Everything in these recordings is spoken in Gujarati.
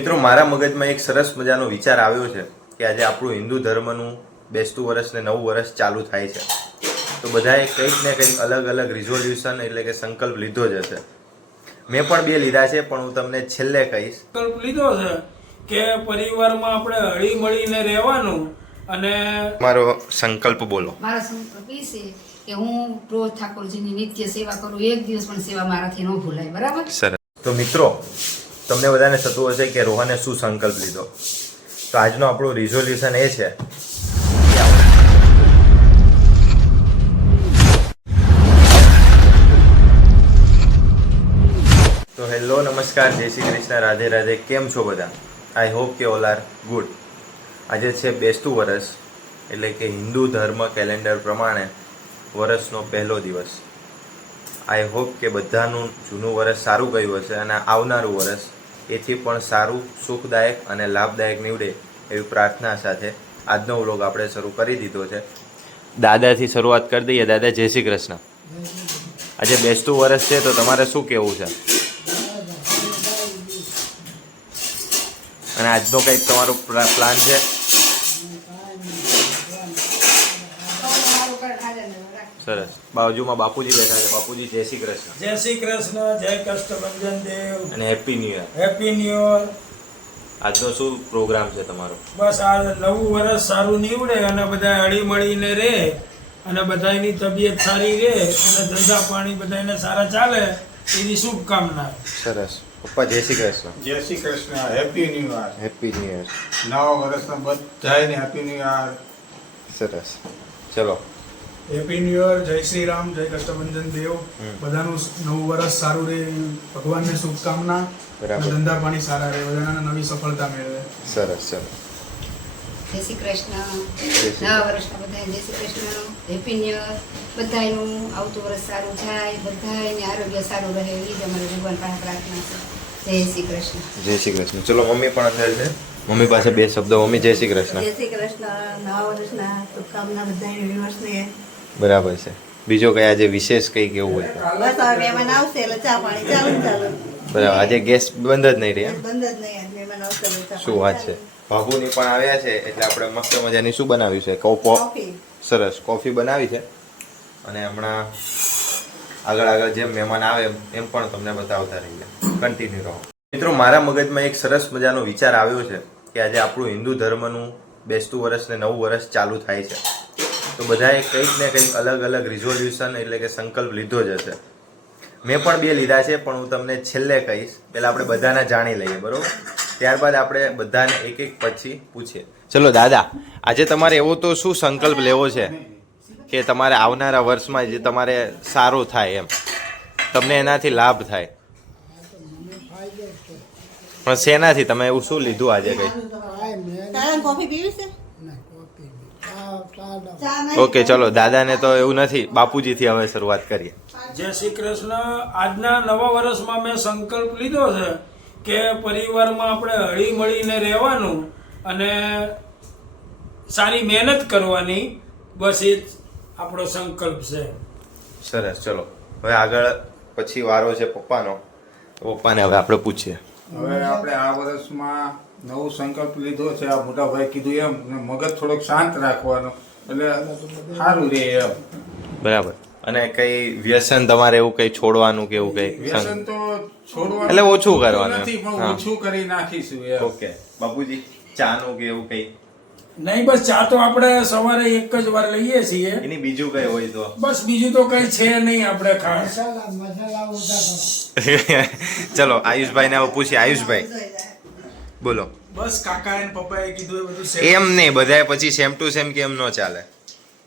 મિત્રો મારા મગજમાં એક સરસ મજાનો વિચાર આવ્યો છે કે આજે આપણું હિન્દુ ધર્મનું બેસતું વર્ષ ને નવું વર્ષ ચાલુ થાય છે, તો બધાએ કંઈક ને કંઈક અલગ અલગ રિઝોલ્યુશન એટલે કે સંકલ્પ લીધો જ હશે. મેં પણ 2 લીધા છે, પણ હું તમને છેલ્લે કહીશ. સંકલ્પ લીધો છે કે પરિવારમાં આપણે હળી મળીને રહેવાનું. અને મારો સંકલ્પ બોલો. મારો સંકલ્પ એ છે કે હું રોજ ઠાકોરજીની નિત્ય સેવા કરું, એક દિવસ પણ સેવા મારાથી ન ભૂલાય. બરાબર? સરસ. તો મિત્રો, તમને બધાને થતું હશે કે રોહને શું સંકલ્પ લીધો. તો આજનો આપણું રિઝોલ્યુશન એ છે તો હેલો, નમસ્કાર, જય શ્રી કૃષ્ણ, રાધે રાધે. કેમ છો બધા? આઈ હોપ કે ઓલ આર ગુડ. આજે છે બેસતું વર્ષ, એટલે કે હિન્દુ ધર્મ કેલેન્ડર પ્રમાણે વર્ષનો પહેલો દિવસ. આઈ હોપ કે બધાનું જૂનું વર્ષ સારું ગયું હશે અને આવનારું વર્ષ એથી પણ સારું, સુખદાયક અને લાભદાયક નીવડે એવી પ્રાર્થના સાથે આજનો વ્લોગ આપણે શરૂ કરી દીધો છે. દાદાથી શરૂઆત કરી દઈએ. દાદા, જય શ્રી કૃષ્ણ. આજે બેસતું વર્ષ છે, તો તમારે શું કહેવું છે? અને આજનો કંઈક તમારો પ્લાન છે? સરસ. બાજુમાં બાપુજી બેઠા છે. બાપુજી, જય શ્રી કૃષ્ણ. જય શ્રી કૃષ્ણ, જય કષ્ટભંજન દેવ અને happy new year. Happy new year. આજનો શું પ્રોગ્રામ છે તમારો? બસ આ નવું વર્ષ સારું નીવડે અને બધા હળી મળીને રહે અને બધાની તબિયત સારી રહે અને ધંધા પાણી બધાને સારા ચાલે એવી શુભકામના. સરસ. પપ્પા, જય શ્રી કૃષ્ણ. જય Shri Krishna. Happy new year. Happy new year. નવા વર્ષના બધાને હેપી ન્યુ યર. સરસ. ચલો. Happy new year. જય શ્રી રામ, જય કષ્ટભંજન દેવ. બધાનું નવું વર્ષ સારું રહે, ભગવાનને શુભકામના. બરાબર. ધંધા પાણી સારા રહે, બધાને નવી સફળતા મેળવે. સરસ. ચલો. જય શ્રી કૃષ્ણ. નવા વર્ષના બધાને જય Shri Krishna, happy new year. બધાનું આવતું વર્ષ સારું જાય, બધાને આરોગ્ય સારું રહે એવી જ અમારી ભગવાન પાસે પ્રાર્થના છે. જય શ્રી કૃષ્ણ. જય શ્રી કૃષ્ણ. ચલો, મમ્મી પણ અંદર છે. મમ્મી પાસે 2 શબ્દો. મમ્મી, જય શ્રી કૃષ્ણ. જય શ્રી કૃષ્ણ. નવા વર્ષના શુભકામના બધાને વિવર્સને. બરાબર છે. બીજો કઈ આજે વિશેષ કંઈ કેવું હોય તો? બસ હવે મહેમાન આવશે એટલે ચા પાણી ચાલુ. બરાબર. આજે ગેસ બંધ જ નહીં રહે. બંધ જ નહીં, મહેમાન આવશે એટલે ચા શું વાત છે. ભાભુની પણ આવ્યા છે, એટલે આપણે મસ્ત મજાની શું બનાવ્યું છે? કોફી. સરસ. કોફી બનાવી છે. અને હમણાં આગળ જેમ મહેમાન આવે એમ પણ તમને બતાવતા રહીએ. કન્ટિન્યુ રહો. મિત્રો, મારા મગજમાં એક સરસ મજાનો વિચાર આવ્યો છે કે આજે આપણું હિન્દુ ધર્મનું બેસતું વર્ષ ને નવું વર્ષ ચાલુ થાય છે, તો બધાએ કંઈક ને કંઈક અલગ અલગ રિઝોલ્યુશન એટલે કે સંકલ્પ લીધો જ હશે. મેં પણ 2 લીધા છે, પણ હું તમને છેલ્લે કહીશ. પહેલાં આપણે બધાના જાણી લઈએ, બરાબર? ત્યારબાદ આપણે બધાને એક એક પછી પૂછીએ. ચલો દાદા, આજે તમારે એવો તો શું સંકલ્પ લેવો છે કે તમારે આવનારા વર્ષમાં જે તમારે સારું થાય, એમ તમને એનાથી લાભ થાય? પણ શેનાથી? તમે એવું શું લીધું આજે કંઈ? તારે કોફી પીવી છે? ચા નહીં? ઓકે, ચલો. દાદાને તો એવું નથી. બાપુજીથી હવે શરૂઆત કરીએ. જય શ્રી કૃષ્ણ. આજના નવા વર્ષમાં મેં સંકલ્પ લીધો છે કે પરિવારમાં આપણે હળી મળીને રહેવાનું અને સારી મહેનત કરવાની. બસ એ જ આપણો સંકલ્પ છે. સરસ. ચલો, હવે આગળ પછી વારો છે પપ્પાનો. તો પપ્પાને હવે આપણે પૂછીએ. હવે આપણે આ વર્ષમાં નવો સંકલ્પ લીધો છે. આ મોટા ભાઈ કીધું એમ, ને મગજ થોડોક શાંત રાખવાનો એટલે સારું રહે એમ. બરાબર. અને કઈ વ્યસન તમારે એવું કઈ છોડવાનું કે એવું કઈ? વ્યસન તો છોડવાનું એટલે ઓછું કરવાનું. નથી, પણ હા. ઓછું કરી નાખીશું એમ. ઓકે. બાપુજી, ચાનું કે એવું કઈ? નહીં, બસ ચા તો આપણે સવારે એક જ વાર લઈએ છીએ. એની બીજું કઈ હોય તો? બસ બીજું તો કઈ છે નહીં આપણે ખાસ. ચલો, આયુષભાઈને હવે પૂછીએ. આયુષભાઈ, બોલો. બસ કાકા અને પપ્પાએ કીધું એ બધું એમ નહીં, બધાએ પછી સેમ ટુ સેમ કે એમ ન ચાલે.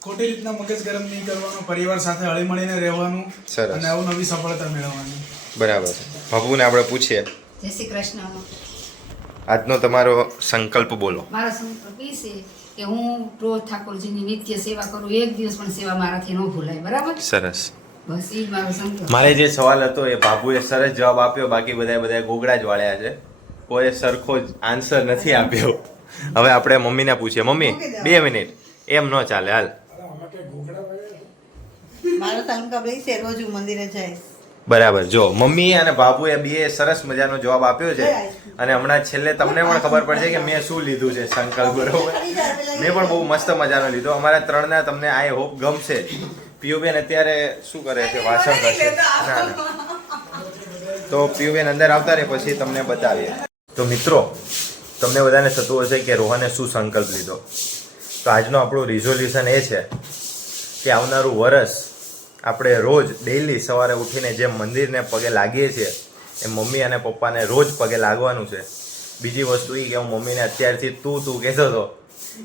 ખોટી રીતના મગજ ગરમ નહીં કરવાનું, પરિવાર સાથે હળી મળીને રહેવાનું. સરસ. અને આવું નવી સફળતા મેળવવાની. બરાબર છે. બાપુને આપણે પૂછીએ. જય શ્રી કૃષ્ણ. આજનો તમારો સંકલ્પ બોલો. મારો સંકલ્પ એ છે કે હું રોજ ઠાકોરજીની નિત્ય સેવા કરું, એક દિવસ પણ સેવા મારાથી ન ભૂલાય. બરાબર? સરસ. બસ એ જ મારો સંકલ્પ. મારે જે સવાલ હતો એ બાબુએ સરસ જવાબ આપ્યો. બાકી બધા ગોગડા જ વાળ્યા છે. કોઈ સરખો જ આન્સર નથી આપ્યો. હવે આપણે મમ્મીને પૂછીએ. Mummy, 2 minute. એમ ન ચાલે, હાલ. મારો સંકલ્પ એ છે રોજ હું મંદિરે જઈશ. બરાબર. જો મમ્મી અને બાબુએ બે સરસ મજાનો જવાબ આપ્યો છે અને હમણાં છેલ્લે તમને પણ ખબર પડશે કે મેં શું લીધું છે સંકલ્પ, બરોબર. મેં પણ બહુ મસ્ત મજાનો લીધો. અમારા ત્રણના તમને આઈ હોપ ગમશે. પિયુબેન અત્યારે શું કરે છે? વાસણ કરશે. ના. તો પિયુબેન અંદર આવતા રહે, પછી તમને બતાવીએ. તો મિત્રો, તમને બધાને થતું હશે કે રોહને શું સંકલ્પ લીધો. તો આજનો આપણું રિઝોલ્યુશન એ છે કે આવનારું વર્ષ આપણે રોજ ડેઈલી સવારે ઉઠીને જેમ મંદિરને પગે લાગીએ છીએ એમ મમ્મી અને પપ્પાને રોજ પગે લાગવાનું છે. બીજી વસ્તુ એ કે હું મમ્મીને અત્યારથી તું કહેતો હતો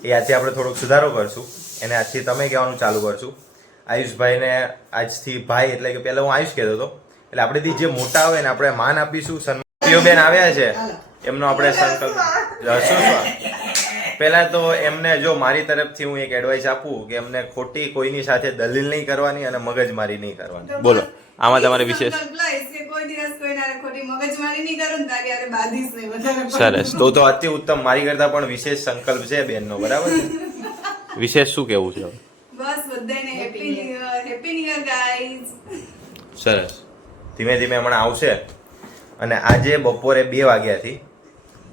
એ આજથી આપણે થોડોક સુધારો કરશું. એને આજથી તમે કહેવાનું ચાલુ કરશું. આયુષભાઈને આજથી ભાઈ, એટલે કે પહેલાં હું આયુષ કહેતો હતો, એટલે આપણેથી જે મોટા હોય ને આપણે માન આપીશું. પિયુબેન આવ્યા છે, એમનો આપણે સંકલ્પ શું પહેલા તો એમને જો મારી તરફથી હું એક એડવાઇસ આપું કે એમને ખોટી કોઈની સાથે દલીલ નહીં કરવાની અને મગજમારી નહીં કરવાની. બોલો, આમાં તમારે વિશેષ? સરસ. તો અતિ ઉત્તમ. મારી કરતા પણ વિશેષ સંકલ્પ છે બેનનો, બરાબર. વિશેષ શું કેવું છે? બસ બધાને happy new year, happy new year guys. સરસ. ધીમે ધીમે હમણાં આવશે. અને આજે બપોરે 2 વાગ્યાથી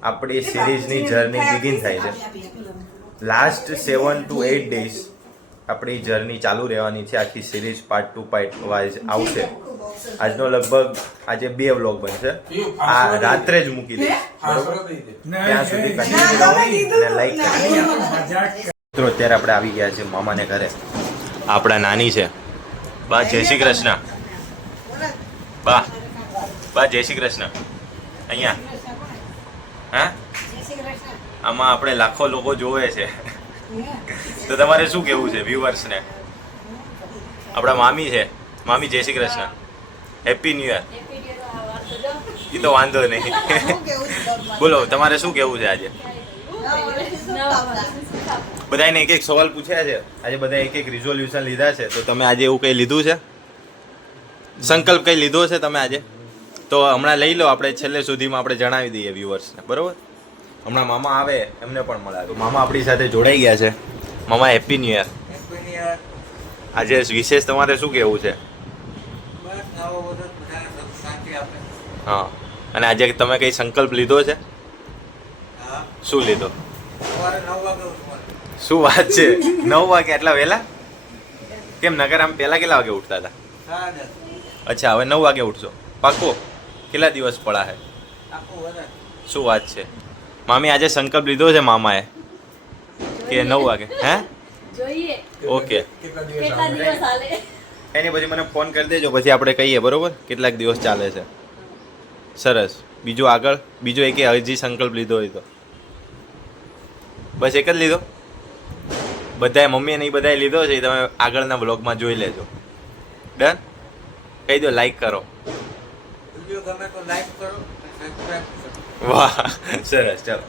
આપણી સિરીઝની જર્ની બિગિન થાય છે. લાસ્ટ 7 to 8 ડેઝ આપણી જર્ની ચાલુ રહેવાની છે. આખી સિરીઝ પાર્ટ 2 પાર્ટ વાઇઝ આવશે. આજનો લગભગ આજે 2 વ્લોગ બનશે. આ રાત્રે જ મૂકી દઈશ, બરોબર? ત્યાં સુધી કન્ટિન્યુ રહો અને લાઈક કરો. મિત્રો, અત્યારે આપણે આવી ગયા છે મામાને ઘરે. આપણા નાની છે. બા જય શ્રી કૃષ્ણ. બા જય શ્રી કૃષ્ણ. અહીંયા હા, આમાં આપણે લાખો લોકો જોવે છે. તો તમારે શું કેવું છે વ્યુઅર્સને? આપણા મામી છે. મામી જય Shri Krishna, happy new year. એ તો વાંધો નહીં. બોલો, તમારે શું કેવું છે આજે? બધાને એક એક સવાલ પૂછ્યા છે. આજે બધા એક એક રિઝોલ્યુશન લીધા છે. તો તમે આજે એવું કંઈ લીધું છે? સંકલ્પ કંઈ લીધો છે તમે આજે? તો હમણાં લઈ લો. આપણે છેલ્લે સુધીમાં આપણે જણાવી દઈએ વ્યુઅર્સને, બરોબર? હમણાં મામા આવે એમને પણ મળાવે. મામા આપણી સાથે જોડાઈ ગયા છે. મામા હેપી ન્યુ યર. આજે વિશેષ તમારે શું કહેવું છે? હા. અને આજે તમે કઈ સંકલ્પ લીધો છે? શું લીધો? શું વાત છે? 9 વાગે? આટલા વહેલા કેમ? નગર આમ પહેલા કેટલા વાગે ઉઠતા હતા? અચ્છા, હવે 9 વાગે ઉઠશો? પાક્કો? કેટલા દિવસ પડા હે? શું વાત છે? મામી આજે સંકલ્પ લીધો છે મામાએ કે 9 વાગે? હે, જોઈએ ઓકે. કેટલા દિવસ હાલે. એની પછી મને ફોન કરી દેજો, પછી આપણે કહીએ, બરોબર? કેટલાક દિવસ ચાલે છે. સરસ. બીજું આગળ બીજો એક હજી સંકલ્પ લીધો હોય તો? બસ એક જ લીધો? બધાએ મમ્મીએ નહીં બધાએ લીધો છે. તમે આગળના બ્લોગમાં જોઈ લેજો. ડન? કહી દો લાઈક કરો. વાહ, સરસ. ચાલો.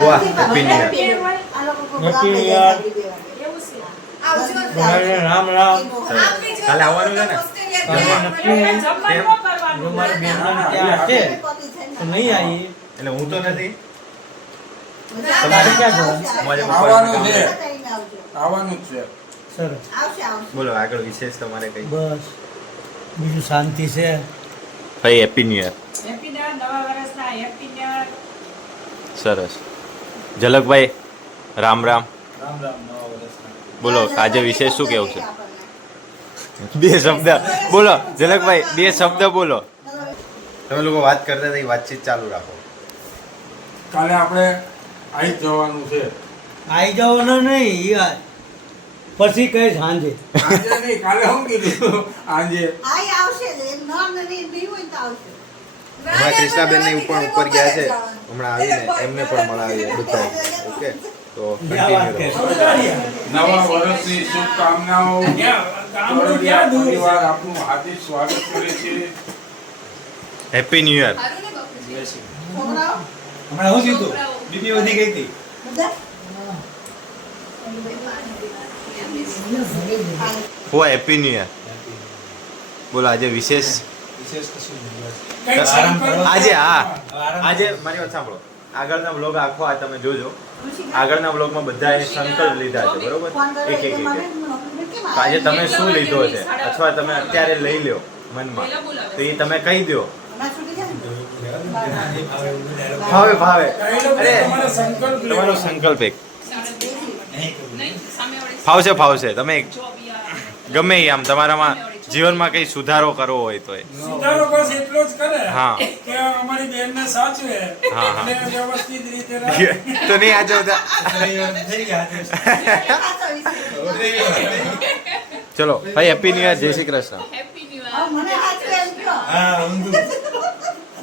વાહ, happy new year. Ram Ram. કાલે આવવાનું છે ને? મારી બેન ત્યાં છે તો નહીં આવી. એટલે હું તો નથી. તમારે ક્યાં જવાનું? અમારે આવવાનું મફતનું છે. કામ છે. આવવાનું જ છે. સરસ. બોલો આગળ વિશેષ તમારે કઈ? બસ બીજું શાંતિ છે. ભાઈ happy new year. Happy new year, નવા વર્ષના હેપી ન્યુ યર. સરસ. ઝલકભાઈ રામ રામ. રામ રામ. નવા વર્ષના બોલો આજે વિશેષ શું કેવું છે? 2 શબ્દ બોલો ઝલકભાઈ, 2 શબ્દ બોલો. તમે લોકો વાત કરતા હતા, વાતચીત ચાલુ રાખો. કાલે આપણે આવી જ જવાનું છે. આવી જવાનો નહીં યાર, પછી કઈ સાંજે. આજે નહીં, કાલે શું કીધું? આજે હમણાં કૃષ્ણાબેન ની ઉપર ગયા છે. હમણાં આવીને એમને પણ મળાવીએ દુકાન. ઓકે, તો કન્ટિન્યુ રહો. નવા વર્ષની શુભકામનાઓ. તોરડિયા પરિવાર આપનું હાર્દિક સ્વાગત કરે છે. Happy new year. હમણાં હું કીધું? બીપી વધી ગઈ હતી. હો હેપી ન્યુ યર. બોલો આજે વિશેષ વિશેષ કશું નહીં. કંઈક સંકલ્પ. આજે આજે મારી વાત સાંભળો. આગળના બ્લોગ આખો આ તમે જોજો. આગળના બ્લોગમાં બધાએ સંકલ્પ લીધા છે, બરોબર? એક. તો આજે તમે શું લીધો છે અથવા તમે અત્યારે લઈ લ્યો. મનમાં પેલા બોલાવે. તો એ તમે કહી દો. અમારે છૂટી જાય ને? ભાવે ભાવે એટલે અરે તમારે સંકલ્પ તમારો લેવાનો. સંકલ્પ એક નહીં, સામેવાળી ફાવશે ફાવશે તમે એક job યા ગમે એ આમ તમારામાં જીવનમાં કઈ સુધારો કરવો હોય તો સુધારો બસ એટલો જ કરે હા. કે અમારી બેનને સાચવે હા, હા. અને વ્યવસ્થિત રીતે રહે. તો નહીં આચવતા. ચલો ભાઈ હેપી ન્યુ યર, જય શ્રી કૃષ્ણ. હેપી ન્યુ હવે મને યર. સાચું એમ કહો.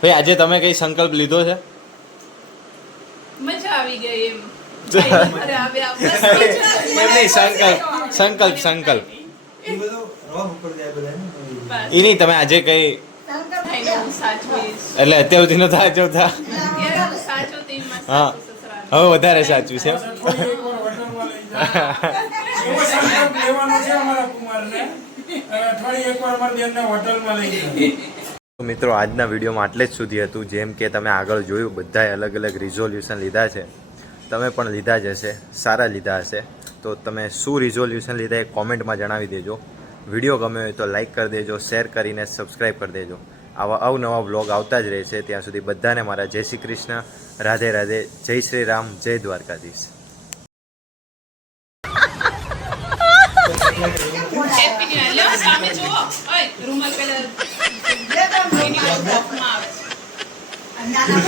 ભાઈ આજે તમે કઈ સંકલ્પ લીધો છે? મજા આવી ગઈ એમ. ભાઈ ઘરે આવ્યા, બસ મજા આવી. એમ નહીં, સંકલ્પ સંકલ્પ. બસ. એ નહીં, તમે આજે કઈ સંકલ્પ ભાઈને હું સાચવીશ. એટલે અત્યાર સુધી નતા આચવતા. અત્યારે હું સાચવતી મારા હા. સાસુ સસરાને. હવે વધારે સાચું છે. અઠવાડિયે એકવાર હોટલમાં લઈ જાય. એવો સંકલ્પ લેવાનો છે અમારા કુમારને. અઠવાડિયે એકવાર અમારી બેનને હોટલમાં લઈ જાય. તો મિત્રો આજના વિડીયોમાં આટલે જ સુધી હતું. જેમ કે તમે આગળ જોયું બધાએ અલગ અલગ રિઝોલ્યુશન લીધા છે. તમે પણ લીધા જ હશે, સારા લીધા હશે. તો તમે શું રિઝોલ્યુશન લીધા એ કોમેન્ટમાં જણાવી દેજો. વિડીયો ગમ્યો હોય તો લાઈક કરી દેજો, શેર કરીને સબસ્ક્રાઈબ કરી દેજો. આવા અવનવા વ્લોગ આવતા જ રહેશે. ત્યાં સુધી બધાને મારા જય શ્રી કૃષ્ણ, રાધે રાધે, જય શ્રી રામ, જય દ્વારકાધીશ. Happy new year. લો, સામે જુઓ. ઓય, રૂમાલ પહેલા એની બોક્સમાં આવે છે. નાના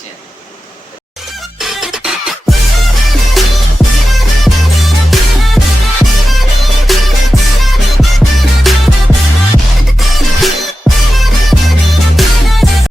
છે.